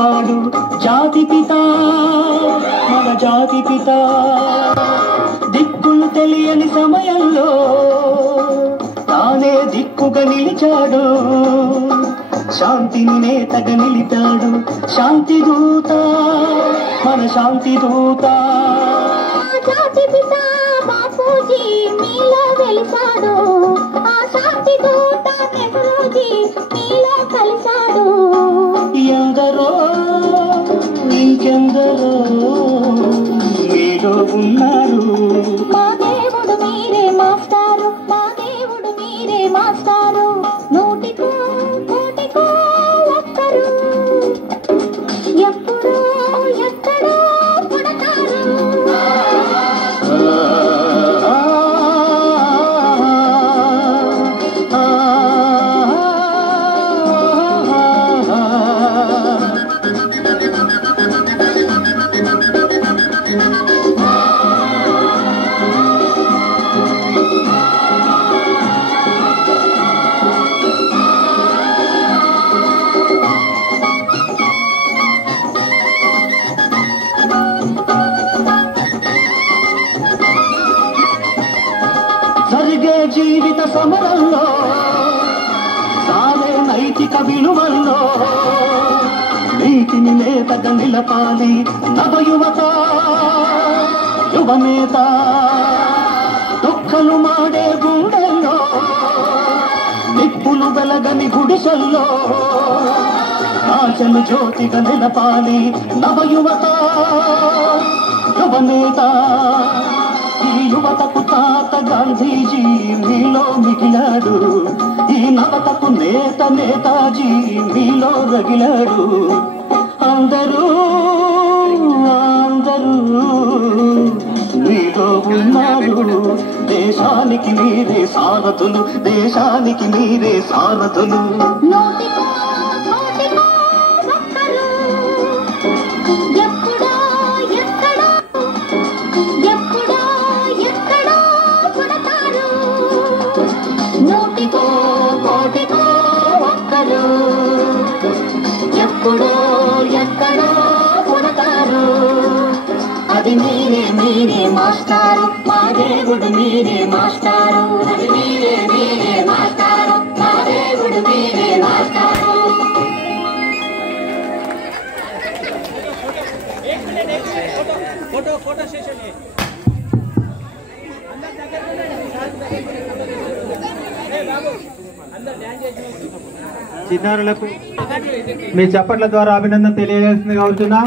ఉన్నాడు జాతి పిత మన జాతి పిత దిక్కులు తెలియని సమయంలో తానే దిక్కుగా నిలిచాడు శాంతిని నేతగా నిలిపాడు శాంతి దూత మన శాంతి దూత జాతి పిత బాపూజీ మీలో వెలిసాడు ఆ శాంతి దూత నెహ్రూజీ మీలో కలిశాడు ఎందరో ఇంకెందరో మీలో ఉన్నారు మా దేవుడు మీరే మాస్టారు మా దేవుడు మీరే మాస్టారు నూటికో కోటికో ఒక్కరు ఎప్పుడో ఎక్కడో పుడతారు జరిగే జీవిత సమరంలో సాగే నైతిక విలువల్లో నీతిని నేతగా నిలపాలి నవయువత యువనేత దుఃఖలు మాడే గుండెల్లో నిప్పులు వెలగని గుడిసెల్లో ఆశలు జ్యోతిగా నిలపాలి నవయువత యువనేత ఈ యువతకు తాత గాంధీజీ మీలో మిగిలాడు ఈ నవతకు నేత నేతాజీ మీలో రగిలాడు అందరూ అందరూ మీలో ఉన్నారు దేశానికి మీరే సారథులు దేశానికి మీరే సారథులు నూటికో కోటికో ఒక్కరు ఎప్పుడో ఎక్కడో ఎప్పుడో ఎక్కడో పుడతారు నూటికో కోటికో ఒక్కరు ఎప్పుడో ఎక్కడో పుడతారు అది మీరే మీరే మాస్టారు మా దేవుడు మీరే మాస్టారు అది మీరే మీరే మాస్టారు మా దేవుడు మీరే మాస్టారు फोटो सेशन है చిన్నారులకు మీ చప్పట్ల ద్వారా అభినందన తెలియజేస్తుంది కోరుతున్నాం.